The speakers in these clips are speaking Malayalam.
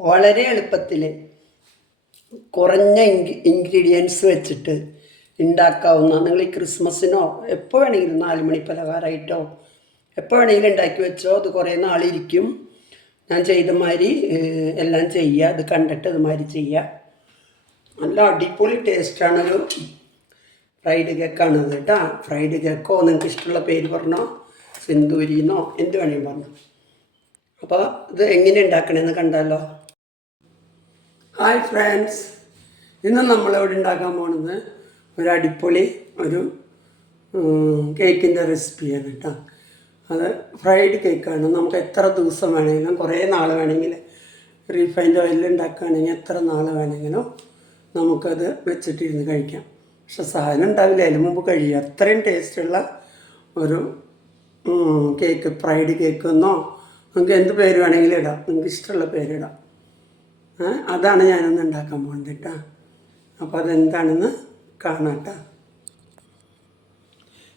വളരെ എളുപ്പത്തിൽ കുറഞ്ഞ ഇൻഗ്രീഡിയൻസ് വെച്ചിട്ട് ഉണ്ടാക്കാവുന്ന, നിങ്ങൾ ഈ ക്രിസ്മസിനോ എപ്പോൾ വേണമെങ്കിലും 4 മണി പലഹാരമായിട്ടോ എപ്പോൾ വേണമെങ്കിലും ഉണ്ടാക്കി വെച്ചോ. അത് കുറേ നാളിരിക്കും. ഞാൻ ചെയ്ത മാതിരി എല്ലാം ചെയ്യുക. അത് കണ്ടിട്ട് ഇതുമാതിരി ചെയ്യുക. നല്ല അടിപൊളി ടേസ്റ്റാണൊരു ഫ്രൈഡ് കേക്കാണിത് കേട്ടോ. ഫ്രൈഡ് കേക്കോ നിങ്ങൾക്ക് ഇഷ്ടമുള്ള പേര് പറഞ്ഞോ, സിന്ദൂരിന്നോ എന്ത് വേണമെങ്കിലും പറഞ്ഞു. അപ്പോൾ ഇത് എങ്ങനെ ഉണ്ടാക്കണമെന്ന് കണ്ടാലോ. ഹായ് ഫ്രണ്ട്സ്, ഇന്ന് നമ്മളിവിടെ ഉണ്ടാക്കാൻ പോകുന്നത് ഒരു അടിപൊളി ഒരു കേക്കിൻ്റെ റെസിപ്പിയാണ് കേട്ടോ. അത് ഫ്രൈഡ് കേക്കാണ്. നമുക്ക് എത്ര ദിവസം വേണമെങ്കിലും, കുറേ നാൾ വേണമെങ്കിൽ, റീഫൈൻഡ് ഓയിലിൽ ഉണ്ടാക്കുകയാണെങ്കിൽ എത്ര നാൾ വേണമെങ്കിലും നമുക്കത് വെച്ചിട്ടിരുന്ന് കഴിക്കാം. പക്ഷെ സാധനം ഉണ്ടാവില്ല, അതിന് മുമ്പ് കഴിയും. അത്രയും ടേസ്റ്റുള്ള ഒരു കേക്ക്, ഫ്രൈഡ് കേക്കെന്നോ നമുക്ക് എന്ത് പേര് വേണമെങ്കിലും ഇടാം. നിങ്ങൾക്ക് ഇഷ്ടമുള്ള പേരിടാം. അതാണ് ഞാനൊന്ന് ഉണ്ടാക്കാൻ പോകുന്നത് കേട്ടോ. അപ്പോൾ അതെന്താണെന്ന് കാണാം കേട്ടോ.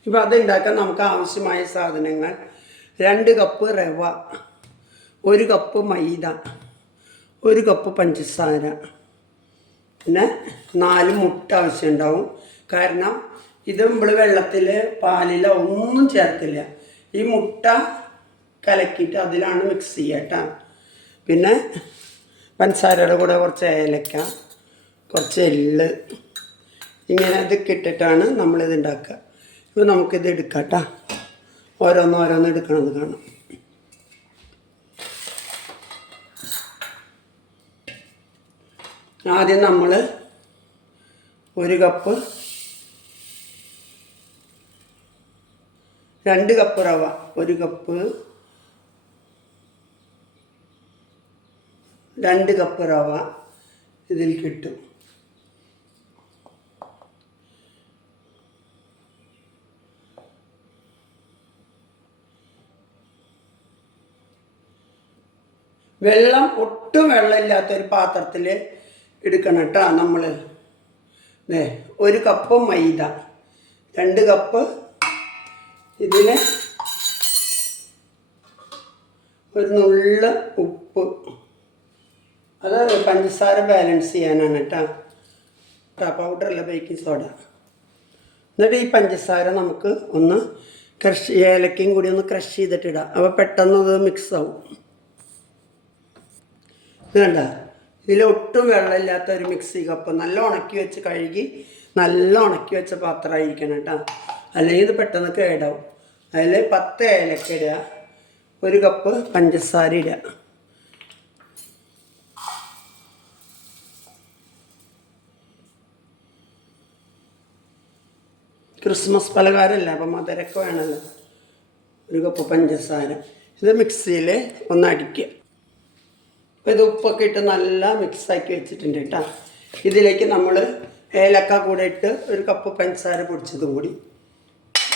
ഇപ്പോൾ അതുണ്ടാക്കാൻ നമുക്ക് ആവശ്യമായ സാധനങ്ങൾ: 2 കപ്പ് റവ, 1 കപ്പ് മൈദ, 1 കപ്പ് പഞ്ചസാര, പിന്നെ 4 മുട്ട ആവശ്യമുണ്ടാവും. കാരണം ഇത് നമ്മൾ വെള്ളത്തിൽ പാലിലോ ഒന്നും ചേർക്കില്ല. ഈ മുട്ട കലക്കിയിട്ട് അതിലാണ് മിക്സ് ചെയ്യുക കേട്ടോ. പിന്നെ പഞ്ചസാരയുടെ കൂടെ കുറച്ച് ഏലക്ക, കുറച്ച് എള്ള്, ഇങ്ങനെ ഇതൊക്കെ ഇട്ടിട്ടാണ് നമ്മളിത് ഉണ്ടാക്കുക. ഇപ്പോൾ നമുക്കിത് എടുക്കാം കേട്ടോ. ഓരോന്നോരോന്ന് എടുക്കണത് കാണാം. ആദ്യം നമ്മൾ 1 കപ്പ് 2 കപ്പ് റവ, 1 കപ്പ് 2 കപ്പ് റവ ഇതിൽ കിട്ടും. വെള്ളം ഒട്ടും വെള്ളമില്ലാത്തൊരു പാത്രത്തിൽ എടുക്കണം കേട്ടോ. നമ്മൾ 1 കപ്പ് മൈദ, 2 കപ്പ് ഇതിൽ ഒരു നുള്ള ഉപ്പ്, അത് പഞ്ചസാര ബാലൻസ് ചെയ്യാനാണ് കേട്ടോ. പൗഡറല്ല, ബേക്കിംഗ് സോഡ. എന്നിട്ട് ഈ പഞ്ചസാര നമുക്ക് ഒന്ന് ഏലക്കയും കൂടി ഒന്ന് ക്രഷ് ചെയ്തിട്ടിടാം. അപ്പോൾ പെട്ടെന്ന് അത് മിക്സ് ആവും. ഇത് കണ്ട, ഇതിലൊട്ടും വെള്ളമില്ലാത്ത ഒരു മിക്സി കപ്പ്, നല്ല ഉണക്കി വെച്ച് കഴുകി നല്ല ഉണക്കി വെച്ച പാത്രമായിരിക്കണം കേട്ടോ. അല്ലെങ്കിൽ ഇത് പെട്ടെന്ന് കേടാവും. അതിൽ 10 ഏലക്ക ഇടുക, 1 കപ്പ് പഞ്ചസാര ഇടുക. ക്രിസ്മസ് പലഹാരമല്ല, അപ്പം മധുരമൊക്കെ വേണമല്ലോ. 1 കപ്പ് പഞ്ചസാര. ഇത് മിക്സിയിൽ ഒന്ന് അടിക്കുക. അപ്പോൾ ഇത് ഉപ്പൊക്കെ ഇട്ട് നല്ല മിക്സാക്കി വെച്ചിട്ടുണ്ട് കേട്ടോ. ഇതിലേക്ക് നമ്മൾ ഏലക്ക കൂടെ ഇട്ട് 1 കപ്പ് പഞ്ചസാര പൊടിച്ചതും കൂടി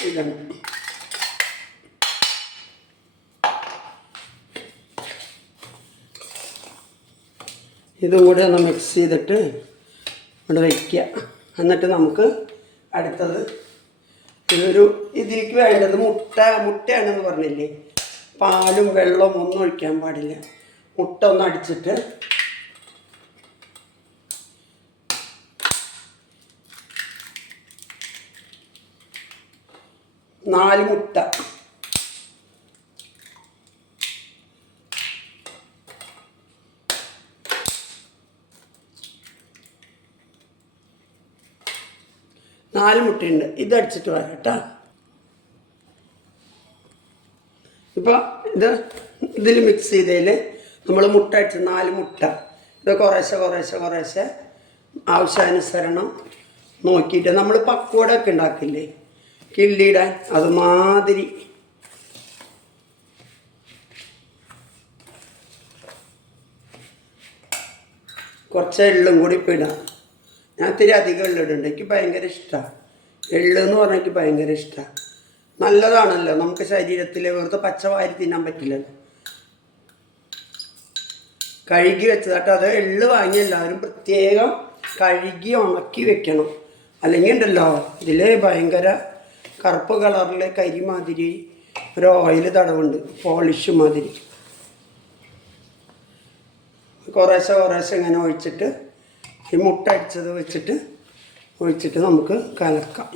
ഇടണം. ഇതും കൂടെ ഒന്ന് മിക്സ് ചെയ്തിട്ട് ഇവിടെ വയ്ക്കുക. എന്നിട്ട് നമുക്ക് അടുത്തത് ഇതിലേക്ക് വേണ്ടത് മുട്ടയാണെന്ന് പറഞ്ഞില്ലേ. പാലും വെള്ളവും ഒന്നും ഒഴിക്കാൻ പാടില്ല. മുട്ട ഒന്ന് അടിച്ചിട്ട് നാല് മുട്ട, മുട്ടയുണ്ട്. ഇതടിച്ചിട്ട് വരാം കേട്ടോ. ഇപ്പോൾ ഇതിൽ മിക്സ് ചെയ്തതിൽ നമ്മൾ മുട്ട അടിച്ച് 4 മുട്ട, ഇത് കുറേശ്ശെ ആവശ്യാനുസരണം നോക്കിയിട്ട് നമ്മൾ പക്കോട ഒക്കെ ഉണ്ടാക്കില്ലേ, കിള്ളിയിടാൻ, അതുമാതിരി കുറച്ച് എള്ളും കൂടി ഇപ്പം ഇടാം. ഞാൻ ഇത്തിരി അധികം എള്ളിടുന്നുണ്ട്. എനിക്ക് ഭയങ്കര ഇഷ്ടമാണ് എള്ളെന്ന് പറഞ്ഞാൽ. എനിക്ക് ഭയങ്കര ഇഷ്ടമാണ്. നല്ലതാണല്ലോ നമുക്ക് ശരീരത്തിൽ. വെറുതെ പച്ച വാരി തിന്നാൻ പറ്റില്ലല്ലോ. കഴുകി വെച്ചതാട്ടോ. അത് എള്ള് വാങ്ങി എല്ലാവരും പ്രത്യേകം കഴുകി ഉണക്കി വെക്കണം. അല്ലെങ്കിൽ ഉണ്ടല്ലോ ഇതിൽ ഭയങ്കര കറുപ്പ് കളറിൽ കരിമാതിരി ഒരു ഓയിൽ തടവുണ്ട്, പോളിഷ് മാതിരി. കുറേശ്ശെ കുറേശ്ശെ ഇങ്ങനെ ഒഴിച്ചിട്ട് ഈ മുട്ട അടിച്ചത് ഒഴിച്ചിട്ട് നമുക്ക് കലക്കാം.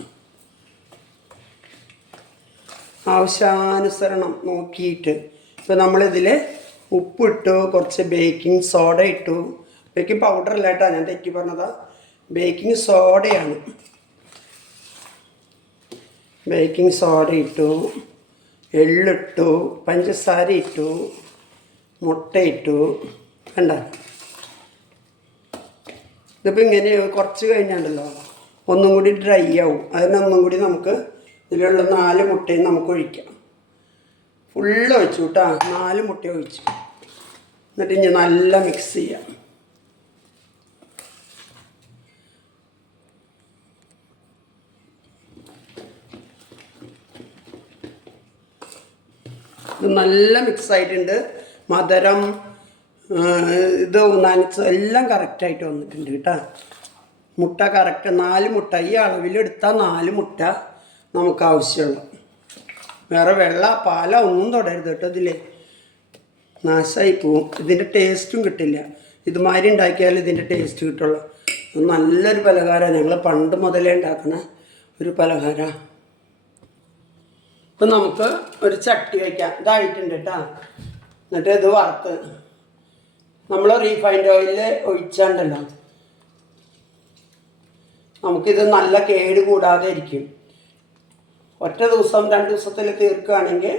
ആവശ്യാനുസരണം നോക്കിയിട്ട്. ഇപ്പോൾ നമ്മളിതിൽ ഉപ്പിട്ടു, കുറച്ച് ബേക്കിംഗ് സോഡ ഇട്ടു. ബേക്കിംഗ് പൗഡർ അല്ല കേട്ടോ, ഞാൻ തെറ്റി പറഞ്ഞതാ, ബേക്കിംഗ് സോഡയാണ്. ബേക്കിംഗ് സോഡ ഇട്ടു, എള്ളിട്ടു, പഞ്ചസാര ഇട്ടു, മുട്ട ഇട്ടു. കണ്ട, ഇതിപ്പോൾ ഇങ്ങനെ കുറച്ച് കഴിഞ്ഞാണ്ടല്ലോ ഒന്നും കൂടി ഡ്രൈ ആവും. അതിനൊന്നും കൂടി നമുക്ക് ഇതിലുള്ള 4 മുട്ടയും നമുക്ക് ഒഴിക്കാം. ഫുള്ള് ഒഴിച്ചു കേട്ടോ, 4 മുട്ട ഒഴിച്ചു. എന്നിട്ട് ഇനി നല്ല മിക്സ് ചെയ്യാം. ഇത് നല്ല മിക്സ് ആയിട്ടുണ്ട്. മധുരം ഇത് നനച്ച് എല്ലാം കറക്റ്റായിട്ട് വന്നിട്ടുണ്ട് കേട്ടോ. മുട്ട കറക്റ്റ് 4 മുട്ട, ഈ അളവിലെടുത്താൽ 4 മുട്ട നമുക്ക് ആവശ്യമുള്ള. വേറെ വെള്ള പാല ഒന്നും തൊടരുത് കേട്ടോ, ഇതിലേ നാശമായി പോവും. ഇതിൻ്റെ ടേസ്റ്റും കിട്ടില്ല. ഇതുമാതിരി ഉണ്ടാക്കിയാൽ ഇതിൻ്റെ ടേസ്റ്റ് കിട്ടുള്ളൂ. നല്ലൊരു പലഹാരമാണ്, ഞങ്ങൾ പണ്ട് മുതലേ ഉണ്ടാക്കണ ഒരു പലഹാരമാണ്. ഇപ്പം നമുക്ക് ഒരു ചട്ടി വയ്ക്കാം. ഇതായിട്ടുണ്ട് കേട്ടോ. എന്നിട്ട് ഇത് വറുത്ത് നമ്മൾ റീഫൈൻഡ് ഓയിലിൽ ഒഴിച്ചാണ്ടല്ലോ നമുക്കിത് നല്ല കേട് കൂടാതെ ഇരിക്കും. ഒറ്റ ദിവസം 2 ദിവസത്തിൽ തീർക്കുകയാണെങ്കിൽ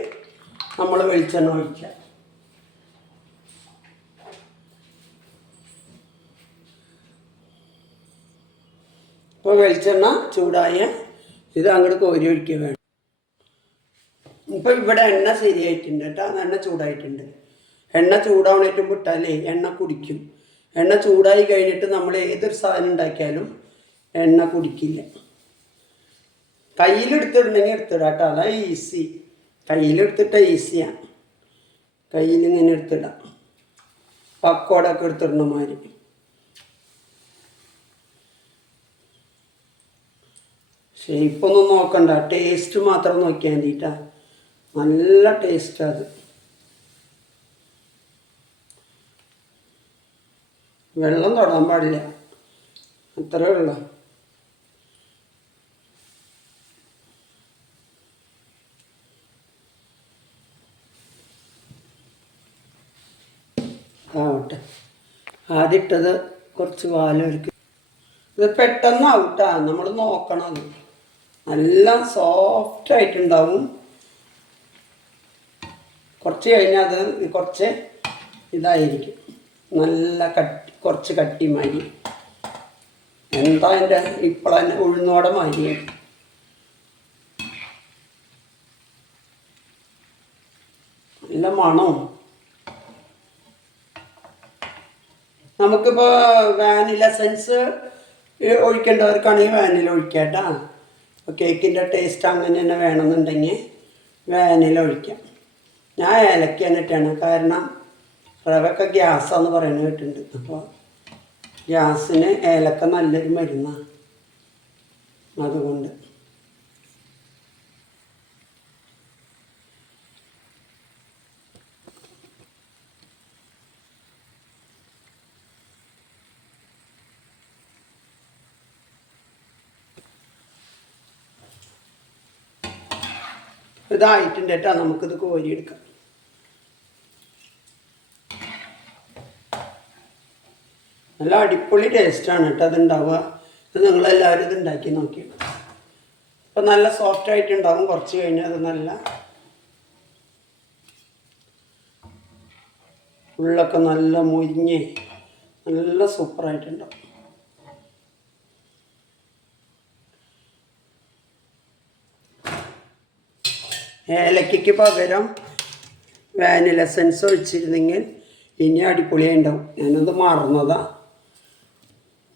നമ്മൾ വെളിച്ചെണ്ണ ഒഴിക്കുക. ഇപ്പോൾ വെളിച്ചെണ്ണ ചൂടായ ഇത് അങ്ങോട്ട് കോരി ഒഴിക്കുക വേണം. ഇപ്പോൾ ഇവിടെ എണ്ണ ശരിയായിട്ടുണ്ട് കേട്ടോ, എണ്ണ ചൂടായിട്ടുണ്ട്. എണ്ണ ചൂടാവണേറ്റും വിട്ടാലേ എണ്ണ കുടിക്കും. എണ്ണ ചൂടായി കഴിഞ്ഞിട്ട് നമ്മൾ ഏതൊരു സാധനം ഉണ്ടാക്കിയാലും എണ്ണ കുടിക്കില്ല. കയ്യിലെടുത്തിടണമെങ്കിൽ എടുത്തിടാം കേട്ടോ, അതാ ഈസി. കയ്യിലെടുത്തിട്ട ഈസിയാണ്. കയ്യിലിങ്ങനെ എടുത്തിടാം, പക്കോടൊക്കെ എടുത്തിടണ മാതിരി. ഷേപ്പൊന്നും നോക്കണ്ട, ടേസ്റ്റ് മാത്രം നോക്കിയാൽ മതിട്ടാ. നല്ല ടേസ്റ്റാണ് അത്. വെള്ളം തൊടാൻ പാടില്ല, അത്രേ ഉള്ളൂ. ആവട്ടെ. ആദ്യം ഇട്ടത് കുറച്ച് പാലൊഴിക്കും. ഇത് പെട്ടെന്നാവും കേട്ടോ, നമ്മൾ നോക്കണം. അത് നല്ല സോഫ്റ്റായിട്ടുണ്ടാവും. കുറച്ച് കഴിഞ്ഞാൽ അത് കുറച്ച് ഇതായിരിക്കും, നല്ല കുറച്ച് കട്ടി മാതിരി. എന്താ എൻ്റെ ഇപ്പോഴന്നെ ഉഴുന്നോടെ മാതിരിയാണ്. നല്ല മണവും. നമുക്കിപ്പോൾ വാനില എസൻസ് ഒഴിക്കേണ്ടവർക്കാണെങ്കിൽ വാനില ഒഴിക്കാം കേട്ടോ. അപ്പോൾ കേക്കിൻ്റെ ടേസ്റ്റ് അങ്ങനെ തന്നെ വേണമെന്നുണ്ടെങ്കിൽ വാനില ഒഴിക്കാം. ഞാൻ ഏലക്കയാണ് ഇട്ടാണ്, കാരണം റവയൊക്കെ ഗ്യാസാന്ന് പറയുന്നത് കേട്ടിട്ടുണ്ട്. അപ്പോൾ ഗ്യാസിന് ഏലക്ക നല്ലൊരു മരുന്നാണ്, അതുകൊണ്ട്. ഇതായിട്ടുണ്ട് കേട്ടോ, നമുക്കിത് കോരിയെടുക്കാം. നല്ല അടിപൊളി ടേസ്റ്റാണ് കേട്ടോ അതുണ്ടാവുക. ഇത് നിങ്ങളെല്ലാവരും ഇത് ഉണ്ടാക്കി നോക്കിയത്. അപ്പോൾ നല്ല സോഫ്റ്റായിട്ടുണ്ടാവും. കുറച്ച് കഴിഞ്ഞാൽ അത് നല്ല ഉള്ളൊക്കെ നല്ല മുരിഞ്ഞ് നല്ല സൂപ്പറായിട്ടുണ്ടാവും. ഏലക്കയ്ക്ക് പകരം വാനില എസൻസ് ഒഴിച്ചിരുന്നെങ്കിൽ ഇനി അടിപൊളിയായി ഉണ്ടാവും. ഞാനത് മറന്നതാണ്.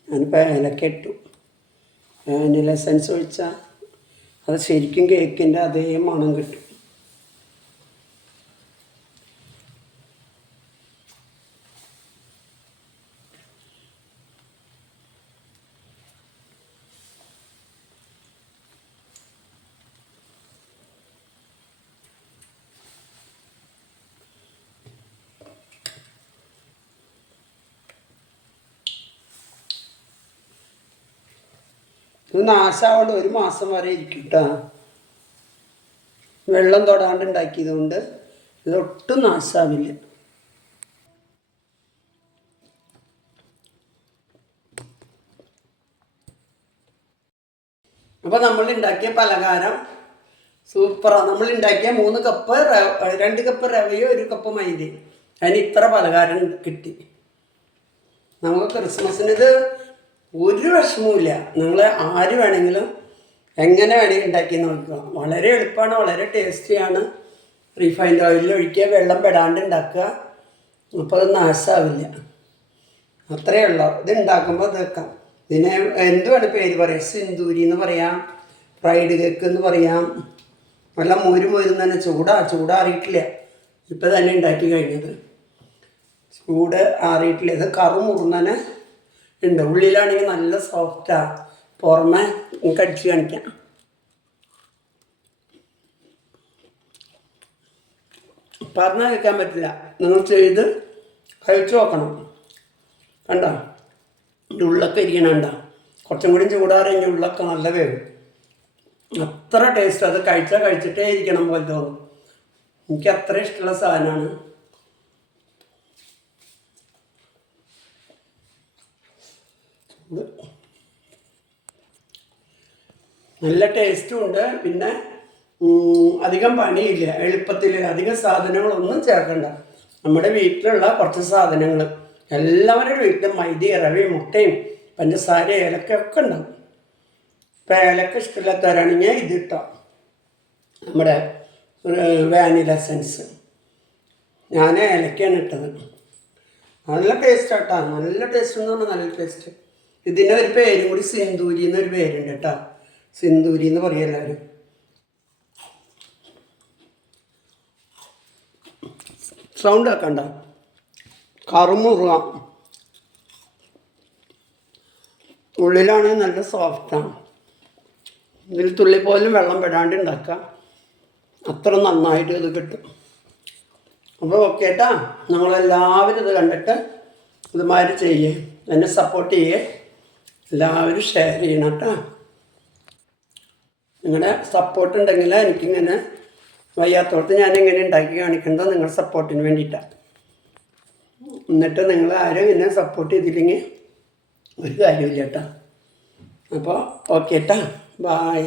ഞാനിപ്പോൾ ഏലക്ക ഇട്ടു. വാനില എസൻസ് ഒഴിച്ചാൽ അത് ശരിക്കും കേക്കിൻ്റെ അതേ മണം കിട്ടും. ഇത് നാശാവുകൊണ്ട് 1 മാസം വരെ ഇരിക്കും കേട്ടോ. വെള്ളം തൊടാണ്ട് ഉണ്ടാക്കിയത് കൊണ്ട് ഇതൊട്ടും നാശാവില്ല. അപ്പോൾ നമ്മൾ ഉണ്ടാക്കിയ പലഹാരം സൂപ്പറാണ്. നമ്മൾ ഉണ്ടാക്കിയ 3 കപ്പ് 2 കപ്പ് റവയോ 1 കപ്പ് മൈദയും അതിന് ഇത്ര പലഹാരം കിട്ടി. നമുക്ക് ക്രിസ്മസിന് ഇത് ഒരു വിഷമവുമില്ല. നിങ്ങൾ ആര് വേണമെങ്കിലും എങ്ങനെ വേണമെങ്കിൽ ഉണ്ടാക്കി നോക്കുക. വളരെ എളുപ്പമാണ്, വളരെ ടേസ്റ്റിയാണ്. റിഫൈൻഡ് ഓയിലിൽ ഒഴിക്കുക, വെള്ളം പെടാണ്ട് ഉണ്ടാക്കുക. അപ്പോൾ അത് നാശമാവില്ല. അത്രയേ ഉള്ളൂ. ഇത് ഉണ്ടാക്കുമ്പോൾ ഇതൊക്കാം. ഇതിനെ എന്തുവാണ് പേര് പറയാം? സിന്ദൂരി എന്ന് പറയാം, ഫ്രൈഡ് കേക്ക് എന്ന് പറയാം. നല്ല മോരും തന്നെ ചൂടാറിയിട്ടില്ല. ഇപ്പം തന്നെ ഉണ്ടാക്കി കഴിഞ്ഞത്. ചൂട് ആറിയിട്ടില്ല. ഇത് കറുമുറുന്നനെ ഉണ്ട്. ഉള്ളിലാണെങ്കിൽ നല്ല സോഫ്റ്റാണ്. പുറമെ കടിച്ച് കാണിക്കാം. പറഞ്ഞാൽ കേൾക്കാൻ പറ്റില്ല. നിങ്ങൾ ചെയ്ത് കഴിച്ചു നോക്കണം. കണ്ടോ എൻ്റെ ഉള്ളൊക്കെ ഇരിക്കണണ്ട. കുറച്ചും കൂടി ചൂടാറി എൻ്റെ ഉള്ളൊക്കെ നല്ല വേവും. അത്ര ടേസ്റ്റ്. അത് കഴിച്ചിട്ടേ ഇരിക്കണം പോലെ തോന്നും. എനിക്ക് അത്ര ഇഷ്ടമുള്ള സാധനമാണ്. നല്ല ടേസ്റ്റും ഉണ്ട്. പിന്നെ അധികം പണിയില്ല. എളുപ്പത്തിൽ അധികം സാധനങ്ങളൊന്നും ചേർക്കണ്ട. നമ്മുടെ വീട്ടിലുള്ള കുറച്ച് സാധനങ്ങൾ, എല്ലാവരുടെ വീട്ടിലും മൈദയും റവയും മുട്ടയും പഞ്ചസാര ഏലക്കൊക്കെ ഉണ്ടാവും. ഇപ്പം ഏലക്ക ഇഷ്ടമില്ലാത്തവരാണെങ്കിൽ ഇതിട്ടോ, നമ്മുടെ വാനില എസൻസ്. ഞാൻ ഏലക്കയാണ് ഇട്ടത്. നല്ല ടേസ്റ്റ് കേട്ടോ. നല്ല ടേസ്റ്റ് എന്ന് പറഞ്ഞാൽ നല്ല ടേസ്റ്റ്. ഇതിൻ്റെ ഒരു പേരും കൂടി സിന്ദൂരി എന്നൊരു പേരുണ്ട് കേട്ടോ. സിന്ദൂരി എന്ന് പറയും എല്ലാവരും. സൗണ്ട് ആക്കണ്ട. കറുമുറുക. ഉള്ളിലാണെങ്കിൽ നല്ല സോഫ്റ്റാണ്. ഇതിൽ തുള്ളി പോലും വെള്ളം പെടാണ്ട് ഉണ്ടാക്കാം. അത്ര നന്നായിട്ട് ഇത് കിട്ടും. അപ്പോൾ ഓക്കെ കേട്ടാ. നമ്മളെല്ലാവരും ഇത് കണ്ടിട്ട് ഇതുമാതിരി ചെയ്യേ. എന്നെ സപ്പോർട്ട് ചെയ്യേ. എല്ലാവരും ഷെയർ ചെയ്യണം കേട്ടോ. നിങ്ങളുടെ സപ്പോർട്ട് ഉണ്ടെങ്കിൽ എനിക്കിങ്ങനെ വയ്യാത്തോടത്ത് ഞാനിങ്ങനെ ഉണ്ടാക്കി കാണിക്കുന്നത് നിങ്ങളുടെ സപ്പോർട്ടിന് വേണ്ടിയിട്ടാണ്. എന്നിട്ട് നിങ്ങൾ ആരും എന്നെ സപ്പോർട്ട് ചെയ്തില്ലെങ്കിൽ ഒരു കാര്യമില്ല കേട്ടോ. അപ്പോൾ ഓക്കെ കേട്ടോ. ബായ്.